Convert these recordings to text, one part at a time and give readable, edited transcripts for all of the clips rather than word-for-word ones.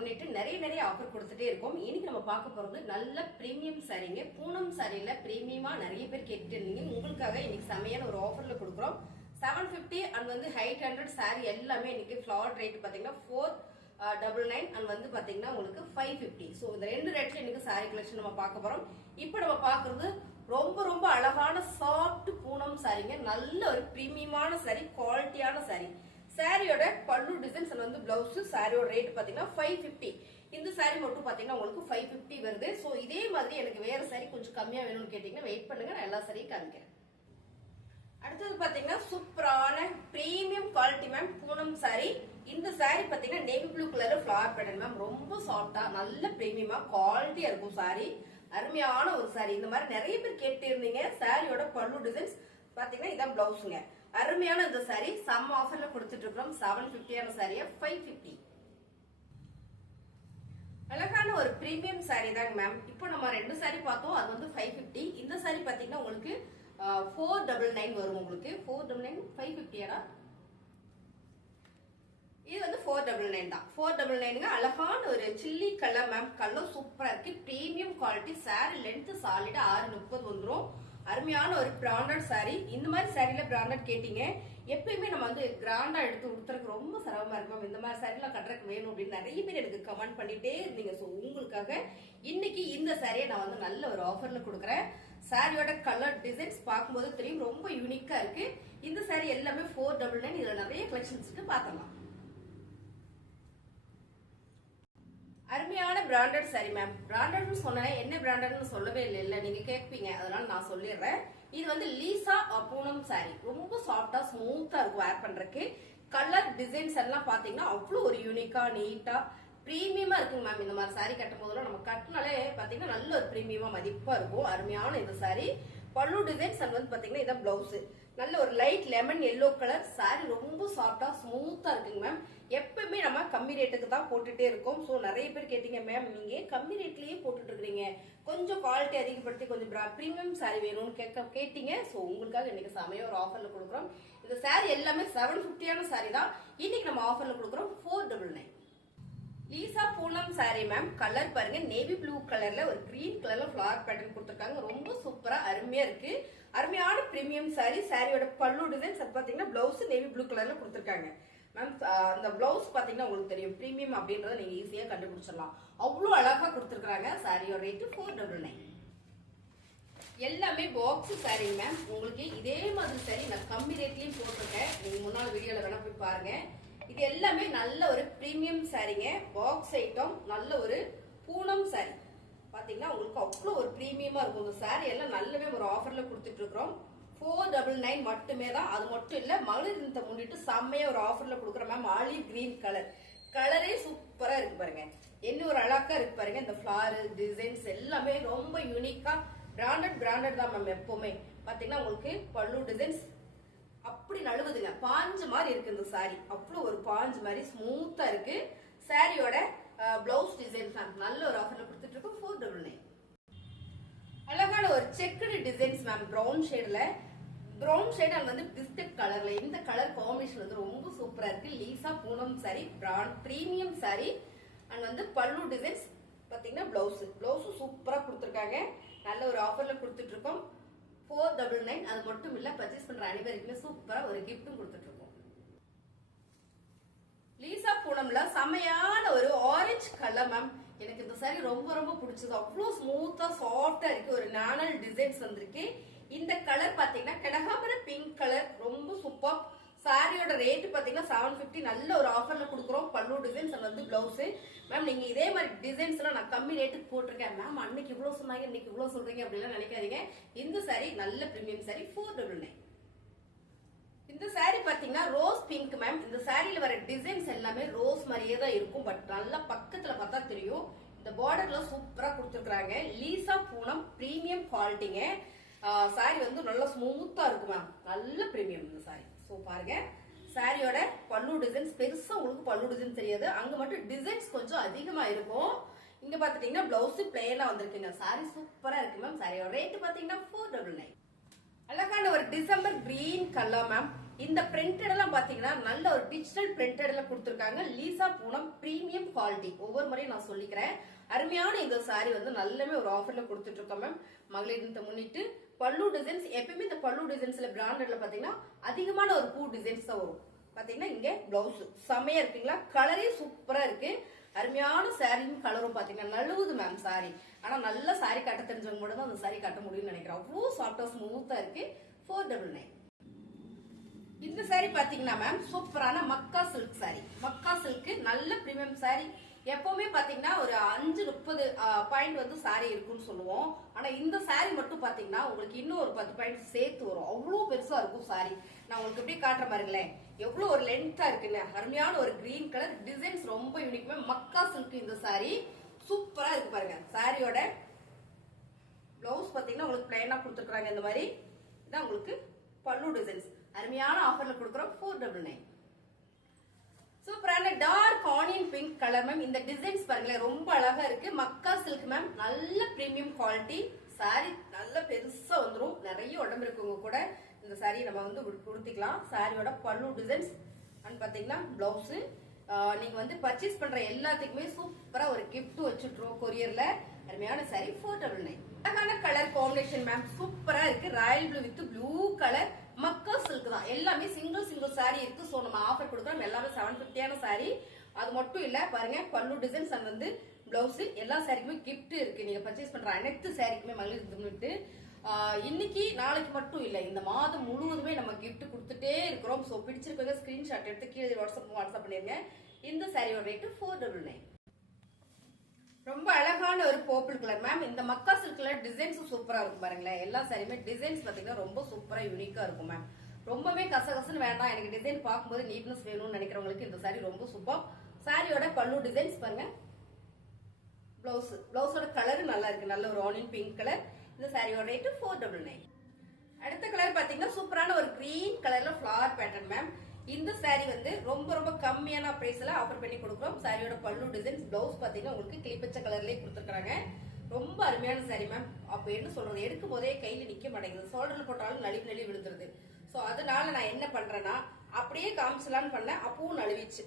முன்னிட்டு நிறைய ஆஃபர் கொடுத்துட்டே இருக்கோம். இன்னைக்கு நம்ம பார்க்க போறது நல்ல பிரீமியம் சாரீங்க. பூனம் சாரியில பிரீமியமா நிறைய பேர் கேட்டுட்டு இருந்தீங்க. உங்களுக்காக இன்னைக்கு செமையான ஒரு ஆஃபர்ல கொடுக்குறோம். 750 அண்ட் வந்து 800 சாரி எல்லாமே இன்னைக்கு ஃபிளவர் ரேட் பாத்தீங்கன்னா 499 அண்ட் வந்து பாத்தீங்கன்னா உங்களுக்கு 550. சோ இந்த ரெண்டு ரேட்ல இன்னைக்கு சாரி கலெக்ஷன் நம்ம பார்க்க போறோம். இப்போ நம்ம பார்க்கிறது ரொம்ப அழகான சாஃப்ட் பூனம் சாரிங்க. நல்ல ஒரு பிரீமியமான சாரி, குவாலிட்டியான சாரி. சாரியோட பல்லு டிசைன்ஸ் வந்து பிளவுஸ் சாரியோட ரேட் பாத்தீங்கன்னா 550. இந்த சாரி மட்டும் பாத்தீங்கன்னா உங்களுக்கு 550 வருது. சோ இதே மாதிரி எனக்கு வேற சாரி கொஞ்சம் கம்மியா வேணும்னு கேட்டீங்கன்னா வெயிட் பண்ணுங்க, நான் எல்லா சாரியும் காமிக்கிறேன். அடுத்தது பாத்தீங்கன்னா சூப்பரான premium quality ma'am Poonam sorry. இந்த சாரி பாத்தீங்கன்னா navy blue colour flower pattern ma'am. ரொம்ப சாஃப்டா நல்ல பிரீமியமா குவாலிட்டியா இருக்கும் சாரி. அருமையான ஒரு சாரி. இந்த மாதிரி நிறைய பேர் கேட்டு இருந்தீங்க. சாரியோட பல்லு டிசைன்ஸ் பாத்தீங்கன்னா இதான் பிளவுஸுங்க. அருமையான இந்த சாரி சம் ஆஃபர்ல கொடுத்துட்டு இருக்கோம். 750 சாரியா 550. அழகான ஒரு பிரீமியம் சாரி தாங்க மேம். இப்போ நம்ம ரெண்டு சாரி பார்த்தோம், அது வந்து 550. இந்த சாரி பாத்தீங்கன்னா உங்களுக்கு 499 வரும். உங்களுக்கு 499 550 இது வந்து 499 தான். 499 அழகான ஒரு சில்லி கலர் மேம். கலர் சூப்பரா இருக்கு. Premium quality. சாரி லென்த் சாலிடா 630 வந்துரும். அருமையான ஒரு பிராண்டட் சாரி. இந்த மாதிரி சாரில பிராண்டட் கேட்டீங்க. எப்பயுமே நம்ம வந்து கிராண்டா எடுத்து கொடுத்துறதுக்கு ரொம்ப சிரமமா இருக்கும். இந்த மாதிரி சாரிலாம் கட்டுறதுக்கு வேணும் அப்படின்னு நிறைய பேர் எனக்கு கமெண்ட் பண்ணிட்டே இருந்தீங்க. ஸோ உங்களுக்காக இன்னைக்கு இந்த சாரியை நான் வந்து நல்ல ஒரு ஆஃபர்ல கொடுக்குறேன். சாரியோட கலர் டிசைன்ஸ் பார்க்கும்போது தெரியும், ரொம்ப யூனிக்கா இருக்கு. இந்த சாரி எல்லாமே 499. இதுல நிறைய கலெக்ஷன்ஸ் இருக்கு, பாத்திரலாம். அருமையான பிராண்டட் சாரி மேம். பிராண்டட்னு சொன்னேன், என்ன பிராண்டட்னு சொல்லவே இல்லை, நீங்க கேட்பீங்க, அதனால நான் சொல்லிடுறேன். இது வந்து லீசா பூனம் சாரி. ரொம்ப சாஃப்டா ஸ்மூத்தா இருக்கும் வேர் பண்றதுக்கு. கலர் டிசைன்ஸ் எல்லாம் பாத்தீங்கன்னா அவ்வளவு ஒரு யூனிக்கா நீட்டா பிரீமியமா இருக்குங்க மேம். இந்த மாதிரி சாரி கட்டும் போதெல்லாம் நம்ம கட்டினாலே பாத்தீங்கன்னா நல்ல ஒரு பிரீமியமா மதிப்பா இருக்கும். அருமையான இந்த சாரி. பல்லு டிசைன்ஸ் வந்து பாத்தீங்கன்னா இதான் பிளவுஸ். நல்ல ஒரு light lemon yellow colour sorry. ரொம்ப சாஃப்டா ஸ்மூத்தா இருக்குங்க மேம். எப்பவுமே நம்ம கம்மி ரேட்டுக்கு தான் போட்டுட்டே இருக்கோம். சோ நிறைய பேர் கேட்டீங்க மேம், நீங்க கம்மி ரேட்லயே போட்டுட்டு இருக்கீங்க, கொஞ்சம் குவாலிட்டி அதிகப்படுத்தி கொஞ்சம் பிரீமியம் சாரி வேணும்னு கேட்டீங்க. சோ உங்களுக்காக இன்னைக்கு சமயம் ஒரு ஆஃபர்ல கொடுக்குறோம். இந்த சாரி எல்லாமே 750 சாரி தான். இன்னைக்கு நம்ம ஆஃபர்ல கொடுக்குறோம் 499. Lisa Poonam sorry ma'am. Colour பாருங்க, நேவி ப்ளூ கலர்ல ஒரு கிரீன் கலர்ல ஃபிளவர் பேட்டர்ன் கொடுத்திருக்காங்க. ரொம்ப சூப்பரா அருமையா இருக்கு. அருமையான பிரீமியம் சாரி. சாரியோட பல்லு டிசைன்ஸ் பாத்தீங்கன்னா பிளவுஸ் நேவி ப்ளூ கலர்ல கொடுத்திருக்காங்க மேம். அந்த பிளவுஸ் பாத்தீங்கன்னா உங்களுக்கு தெரியும், பிரீமியம் அப்படின்றத நீங்க ஈஸியா கண்டுபிடிச்சிடலாம். அவ்வளவு அழகா கொடுத்திருக்காங்க. சாரியோட ரேட் 499. எல்லாமே பாக்ஸ் சாரி மேம். உங்களுக்கு இதே மாதிரி சாரி நான் கம்மி ரேட்லயும் போட்டிருக்கேன். நீங்க முன்னாள் வீடியோல வேணா போய் பாருங்க. இது எல்லாமே நல்ல ஒரு பிரீமியம் சாரிங்க. பாக்ஸ் ஐட்டம், நல்ல ஒரு பூனம் சாரி. பாத்தீங்கன்னா உங்களுக்கு அவ்வளவு ஒரு பிரீமியமா இருக்கும். இந்த சாரி எல்லாம் நல்லவே ஒரு ஆஃபர்ல கொடுத்துட்டு இருக்கிறோம். 499 மட்டுமே தான். அது மட்டும் இல்ல, மகளிர் தினத்தை முன்னிட்டு செம்மையா ஒரு ஆஃபர்ல கொடுக்குறோம் மேம். Olive green colour. கலரே சூப்பரா இருக்கு பாருங்க. என்ன ஒரு அழகா இருக்கு பாருங்க. இந்த ஃபிளவர் டிசைன்ஸ் எல்லாமே ரொம்ப யூனிக்கா பிராண்டட் தான் மேம். எப்பவுமே பாத்தீங்கன்னா உங்களுக்கு பல்லு டிசைன்ஸ் அப்படி நழுவுதுங்க, பாஞ்சு மாதிரி இருக்கு இந்த சாரி. அவ்வளவு ஒரு பாஞ்சு மாதிரி ஸ்மூத்தா இருக்கு. சாரியோட பிளவுஸ் டிசைன்ஸ் நல்ல ஒரு ஆஃபர்ல கொடுத்துட்டு இருக்கோம். 499. அழகான ஒரு செக்குடு டிசைன்ஸ் மேம். பிரவுன் ஷேட்ல, பிரவுன் ஷேட் அங்க வந்து பிஸ்கட் கலர்ல. இந்த கலர் காம்பினேஷன் வந்து ரொம்ப சூப்பரா இருக்கு. Lisa Poonam sorry, premium sorry. And வந்து பல்லு டிசைன்ஸ் பாத்தீங்கன்னா பிளவுஸ் சூப்பரா கொடுத்துருக்காங்க. நல்ல ஒரு ஆஃபர்ல கொடுத்துட்டு இருக்கோம். 499. அது மட்டும் இல்ல, பர்ச்சேஸ் பண்ற அனைவருக்குமே சூப்பரா ஒரு கிஃப்டும் கொடுத்துட்டு இருக்கோம். லீசா பூனம்ல செமையான ஒரு ஆரஞ்சு கலர் மேம். எனக்கு இந்த சாரி ரொம்ப பிடிச்சது. அவ்வளவு ஸ்மூத்தா சாஃப்டா இருக்கு. ஒரு நானல் டிசைன்ஸ் வந்திருக்கு. இந்த கலர் பாத்தீங்கன்னா கனகாம்பர பிங்க் கலர். ரொம்ப சூப்பர். சாரியோட ரேட் பாத்தீங்கன்னா 750. நல்ல ஒரு ஆஃபர்ல கொடுக்குறோம். பல்லு டிசைன்ஸ் வந்து பிளவுஸ் மேம். நீங்க இதே மாதிரி டிசைன்ஸ் எல்லாம் நான் கம்மி ரேட்டுக்கு போட்டிருக்கேன் மேம். அன்னைக்கு இவ்வளவு சொன்னாங்க, இன்னைக்கு இவ்வளவு சொல்றீங்க அப்படிலாம் நினைக்காதீங்க. இந்த சாரி நல்ல பிரீமியம் சாரி. 499. இந்த சாரி பாத்தீங்கன்னா ரோஸ் பிங்க் மேம். இந்த சாரியில வர டிசைன்ஸ் எல்லாமே ரோஸ் மாதிரியே தான் இருக்கும். பட் நல்லா பக்கத்துல பார்த்தா தெரியும். இந்த பார்டர்ல சூப்பரா கொடுத்துருக்காங்க. லீசா பூனம் பிரீமியம் குவாலிட்டிங்க. சாரி வந்து நல்லா ஸ்மூத்தா இருக்கும் மேம். நல்ல பிரீமியம் இந்த சாரி. சோ பாருங்க, சாரியோட பல்லு டிசைன்ஸ் பெருசா உங்களுக்கு பல்லு டிசைன் தெரியாது. அங்க மட்டும் டிசைன்ஸ் கொஞ்சம் அதிகமா இருக்கும். இங்க பாத்துட்டீங்கன்னா பிளவுஸ் பிளெயினா வந்திருக்குங்க. சாரி சூப்பரா இருக்கு மேம். சாரியோட ரேட் பாத்தீங்கன்னா 499. அழகான ஒரு டிசம்பர் கிரீன் கலர் மேம். இந்த பிரிண்டட் எல்லாம் பாத்தீங்கன்னா நல்ல ஒரு டிஜிட்டல் பிரிண்டட்ல கொடுத்திருக்காங்க. Lisa Poonam premium quality. ஒவ்வொரு முறையும் நான் சொல்லிக்கிறேன். அருமையான இந்த சாரி வந்து நல்லமே ஒரு ஆஃபர்ல கொடுத்துட்டு இருக்கோம் மேம். மகளிர் தினத்தை முன்னிட்டு பல்லு டிசைன்ஸ் எப்பயுமே இந்த பல்லு டிசைன்ஸ்ல பிராண்டட்ல பாத்தீங்கன்னா அதிகமான ஒரு பூ டிசைன்ஸ் தான் வரும். பாத்தீங்கன்னா இங்க பிளவுஸ் செமையா இருக்குங்களா, கலரே சூப்பரா இருக்கு. அருமையான சாரியும் கலரும் பாத்தீங்கன்னா நழுவுது மேம் சாரி. ஆனா நல்ல சாரி கட்ட தெரிஞ்சவங்க மட்டும் தான் அந்த சாரி கட்ட முடியும்னு நினைக்கிறேன். அவ்வளவு சாஃப்டா ஸ்மூத்தா இருக்கு. 499. இந்த சாரி பாத்தீங்கன்னா மேம் சூப்பரான மக்கா சில்க் சாரி. மக்கா சில்க் நல்ல பிரீமியம் சாரி. எப்பவுமே பாத்தீங்கன்னா ஒரு 5-30 பாயிண்ட் வந்து சாரி இருக்குன்னு சொல்லுவோம். ஆனா இந்த சாரி மட்டும் பாத்தீங்கன்னா உங்களுக்கு இன்னும் ஒரு 10 பாயிண்ட் சேர்த்து வரும். அவ்வளவு பெருசா இருக்கும் சாரி. நான் உங்களுக்கு எப்படி காட்டுற பாருங்களேன், எவ்வளவு ஒரு லென்த்தா இருக்குன்னு. அருமையான ஒரு கிரீன் கலர் டிசைன்ஸ் ரொம்ப யூனிக். மக்கா சில்க் இந்த சாரி சூப்பரா இருக்கு பாருங்க. சாரியோட பிளவுஸ் பாத்தீங்கன்னா உங்களுக்கு பிளைனா கொடுத்துருக்காங்க. இந்த மாதிரி இதான் உங்களுக்கு பல்லு டிசைன்ஸ். அருமையான ஆஃபர்ல கொடுக்குறோம். 499. சூப்பரான dark onion pink colour ma'am. இந்த டிசைன்ஸ் பாருங்களேன் ரொம்ப அழகா இருக்கு. மக்கா சில்க் மேம், நல்ல பிரீமியம் குவாலிட்டி. சாரி நல்ல பெருசா வந்துடும். நிறைய உடம்பு இருக்கவங்க கூட இந்த சாரி நம்ம வந்து கொடுத்துக்கலாம். சாரியோட பல்லு டிசைன்ஸ் அண்ட் பாத்தீங்கன்னா பிளவுஸ். நீங்க வந்து பர்ச்சேஸ் பண்ற எல்லாத்துக்குமே சூப்பரா ஒரு கிஃப்ட் வச்சுட்டுருவோம் கொரியர்ல. அருமையான சாரி. 499. அழகான கலர் காம்பினேஷன் மேம், சூப்பரா இருக்கு. Royal blue with blue colour. மக்கா சில்க் தான். எல்லாமே சிங்கிள் சாரி இருக்கு. சோ நம்ம ஆஃபர் கொடுக்குறோம். எல்லாமே 750 சாரி. அது மட்டும் இல்ல பாருங்க, பல்லு டிசைன்ஸ் அண்ட் வந்து பிளவுஸ் எல்லா சாரிக்குமே கிஃப்ட் இருக்கு. நீங்க பர்ச்சேஸ் பண்ற அனைத்து சாரிக்குமே மகளிர் தினத்து இன்னைக்கு நாளைக்கு மட்டும் இல்ல, இந்த மாதம் முழுவதுமே நம்ம கிஃப்ட் கொடுத்துட்டே இருக்கிறோம். சோ பிடிச்சிருக்கவங்க ஸ்கிரீன்ஷாட் எடுத்து கீழே வாட்ஸ்அப் பண்ணிருங்க. இந்த சாரியோட ரேட் 499. ரொம்ப அழகான ஒரு பர்பிள் கலர் மேம். இந்த மக்கா சில்க்ல டிசைன்ஸ் சூப்பரா இருக்கும் பாருங்களேன். எல்லா சாரியுமே டிசைன்ஸ் பாத்தீங்கன்னா ரொம்ப சூப்பரா யூனிக்கா இருக்கும் மேம். ரொம்பவே கசகசன்னு வேண்டாம், எனக்கு டிசைன் பார்க்கும்போது நீட்னஸ் வேணும்னு நினைக்கிறவங்களுக்கு இந்த சாரி ரொம்ப சூப்பர். சாரியோட பல்லு டிசைன்ஸ் பாருங்க. பிளவுஸோட கலர் நல்லா இருக்கு. நல்ல ஒரு ஆனியன் பிங்க் கலர். இந்த சாரியோட ரேட் 499. அடுத்த கலர் பாத்தீங்கன்னா சூப்பரான ஒரு கிரீன் கலர்ல ஃபிளவர் பேட்டர்ன் மேம். இந்த சாரி வந்து ரொம்ப கம்மியான பிரைஸ்ல ஆஃபர் பண்ணி கொடுக்குறோம். சாரியோட பல்லு டிசைன்ஸ் பிளவுஸ் பாத்தீங்கன்னா உங்களுக்கு கிளிப்பச்ச கலர்லயே கொடுத்துருக்காங்க. ரொம்ப அருமையான சாரி மேம். அப்ப என்ன சொல்றது, எடுக்கும் போதே கையில நிக்க மாட்டேங்குது. ஷோல்டர்ல போட்டாலும் நழுவி விழுந்துருது. சோ அதனால நான் என்ன பண்றேன்னா அப்படியே காமிச்சலான்னு பண்ணேன், அப்பவும் நழுவிச்சு.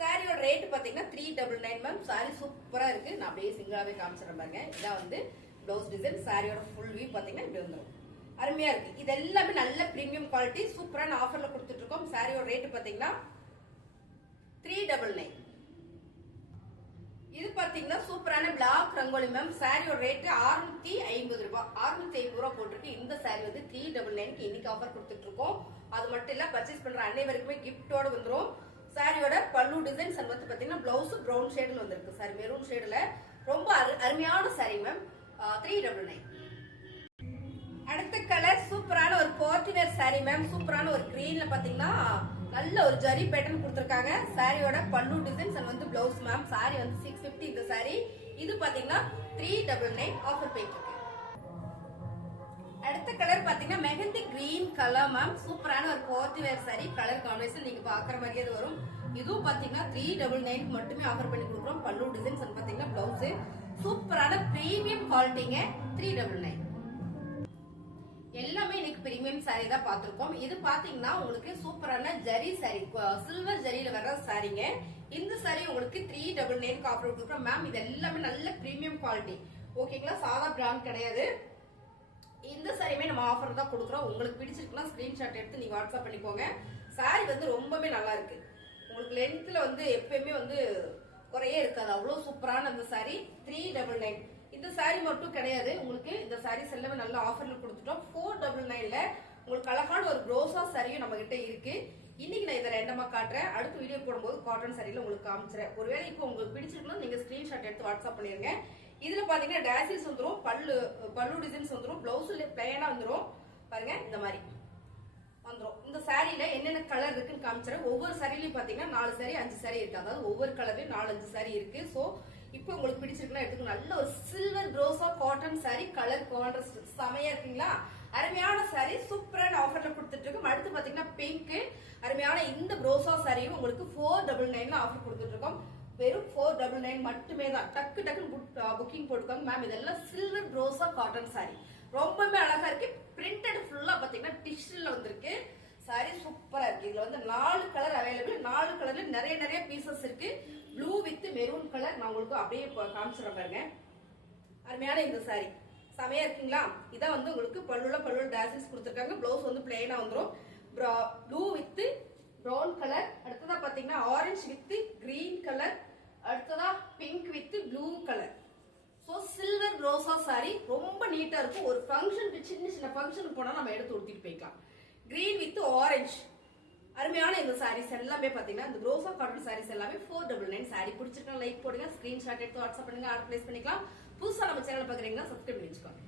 சாரியோட ரேட் பாத்தீங்கன்னா 399 மேம். சாரி சூப்பரா இருக்கு. நான் அப்படியே சிங்கிளாவே காமிச்சிடறேன் பாருங்க. இதான் வந்து பிளவுஸ் டிசைன். சாரியோட ஃபுல் வியூ பாத்தீங்கன்னா இப்படி வந்துடும். அருமையா இருக்கு. இது எல்லாமே நல்ல பிரீமியம் குவாலிட்டி. சூப்பரான ஆஃபர்ல கொடுத்துட்டு இருக்கோம். சாரியோட ரேட் பாத்தீங்கன்னா 399. இது பாத்தீங்கன்னா சூப்பரான பிளாக் ரங்கோலி மேம். சாரியோட ரேட் 650 ரூபாய். 650 ரூபாய் போட்டிருக்கு. இந்த சாரி வந்து 399 இன்னைக்கு ஆஃபர் கொடுத்துட்டு இருக்கோம். அது மட்டும் இல்ல, பர்ச்சேஸ் பண்ற அனைவருக்குமே கிஃப்டோட வந்துடும். சாரியோட பல்லு டிசைன்ஸ் வந்து பாத்தீங்கன்னா பிளவுஸ் பிரவுன் ஷேட்ல வந்திருக்கு. சாரி மெரூன் ஷேட்ல ரொம்ப அருமையான சாரி மேம். 399. அடுத்த கலர் சூப்பரான ஒரு பார்ட்டிவேர் சாரி மேம். சூப்பரான ஒரு கிரீன்ல பாத்தீங்கன்னா நல்ல ஒரு ஜரி பேட்டர்ன் கொடுத்திருக்காங்க. சாரியோட பல்லு டிசைன்ஸ் அண்ட் வந்து பிளவுஸ் மேம். சாரி வந்து 650 இந்த சாரி. இது பாத்தீங்கன்னா 399 ஆஃபர் போயிட்டு இருக்கு. அடுத்த கலர் பாத்தீங்கன்னா மெஹந்தி கிரீன் கலர் மேம். சூப்பரான ஒரு பார்ட்டிவேர் சாரி. கலர் காம்பினேஷன் நீங்க பாக்குற மாதிரியே வரும். இதுவும் பாத்தீங்கன்னா 399 மட்டுமே ஆஃபர் பண்ணி கொடுக்குறோம். பல்லு டிசைன்ஸ் அண்ட் பாத்தீங்கன்னா பிளவுஸ் சூப்பரான பிரீமியம் குவாலிட்டிங்க. 399. எல்லாமே இன்னைக்கு பிரீமியம் சாரி தான் பாத்திருக்கோம். இது பாத்தீங்கன்னா உங்களுக்கு சூப்பரான ஜரி சாரி, சில்வர் ஜரியில வர்ற சாரிங்க. இந்த சாரி உங்களுக்கு 399 ஆஃபர் கொடுக்குறோம் மேம். இது எல்லாமே நல்ல பிரீமியம் குவாலிட்டி. ஓகேங்களா, சாதா பிராண்ட் கிடையாது. இந்த சாரியுமே நம்ம ஆஃபர் தான் கொடுக்குறோம். உங்களுக்கு பிடிச்சிருக்குன்னா ஸ்கிரீன்ஷாட் எடுத்து நீங்க வாட்ஸ்அப் பண்ணிக்கோங்க. சாரி வந்து ரொம்பவே நல்லா இருக்கு. உங்களுக்கு லென்த்ல வந்து எப்பயுமே வந்து குறையே இருக்காது. அவ்வளவு சூப்பரான அந்த சாரி 399. இந்த சாரி மட்டும் கிடையாது, உங்களுக்கு இந்த சாரீஸ் எல்லாமே நல்ல ஆஃபர்ல கொடுத்துட்டோம். 499ல உங்களுக்கு அழகான ஒரு ப்ரோசா சாரியும் நம்ம கிட்ட இருக்கு. இன்னைக்கு நான் இதை ரெண்டமா காட்டுறேன். அடுத்த வீடியோ போடும்போது காட்டன் சாரியில உங்களுக்கு காமிச்சிறேன். ஒருவேளை இப்போ உங்களுக்கு பிடிச்சிருக்குன்னா நீங்க ஸ்கிரீன்ஷாட் எடுத்து வாட்ஸ்அப் பண்ணிருங்க. இதுல பாத்தீங்கன்னா டேசில்ஸ் வந்துடும், பல்லு டிசைன்ஸ் வந்துடும், பிளவுஸ்ல பிளைனா வந்துடும். பாருங்க இந்த மாதிரி வந்துடும். இந்த சாரியில என்னென்ன கலர் இருக்குன்னு காமிச்சிறேன். ஒவ்வொரு சாரிலையும் பாத்தீங்கன்னா 4 சாரி 5 சாரி இருக்கு. அதாவது ஒவ்வொரு கலர்லயும் 4-5 சாரி இருக்கு. சோ இப்போ உங்களுக்கு பிடிச்சிருக்குன்னா எடுத்துக்கணும். நல்ல ஒரு சில்வர் ப்ரோசா காட்டன் சாரி. கலர் கான்ட்ராஸ்ட் செமையா இருக்குங்களா. அருமையான சாரி சூப்பரான ஆஃபர்ல கொடுத்துட்டு இருக்கோம். அடுத்து பாத்தீங்கன்னா பிங்க் அருமையான இந்த ப்ரோசா சாரியும் உங்களுக்கு 499ல ஆஃபர் கொடுத்துட்டு இருக்கோம். வெறும் 499 மட்டுமே தான். டக்குன்னு புக்கிங் போட்டுக்கோங்க மேம். இதெல்லாம் சில்வர் ப்ரோசா காட்டன் சாரி. ரொம்பவே அழகா இருக்கு. பிரிண்டட் ஃபுல்லா பாத்தீங்கன்னா டிஷ்யூல வந்திருக்கு. சாரி சூப்பரா இருக்கு. இதுல வந்து 4 கலர் அவைலபிள். 4 கலர்ல நிறைய பீசஸ் இருக்கு. Blue with maroon colour. நான் உங்களுக்கு அப்படியே காமிச்சிடறேன் பாருங்க. அருமையான இந்த சாரி செமையா இருக்குங்களா? இதான் வந்து உங்களுக்கு பல்லுல டேசல்ஸ் கொடுத்துருக்காங்க. பிளவுஸ் வந்து பிளெயினா வந்துடும். Blue with brown colour. அடுத்ததா பாத்தீங்கன்னா ஆரஞ்சு வித் கிரீன் கலர். அடுத்ததா pink with blue colour. So silver Rosa sorry ரொம்ப நீட்டா இருக்கும். ஒரு ஃபங்க்ஷனுக்கு சின்ன ஃபங்க்ஷனுக்கு போனா நம்ம எடுத்து உடுத்திட்டு போய்க்கலாம். Green with orange. அருமையான இந்த சாரீஸ் எல்லாமே பாத்தீங்கன்னா இந்த ரோசா காட்டன் சாரீஸ் எல்லாமே 499 சாரி. பிடிச்சிருக்கா லைக் போடுங்க, ஸ்கிரீன்ஷாட் எடுத்து வாட்ஸ்அப் பண்ணுங்க, ஆர்டர் பிளேஸ் பண்ணிக்கலாம். புதுசா நம்ம சேனல் பாக்குறீங்கன்னா சப்ஸ்கிரைப் பண்ணி வச்சுக்கோங்க.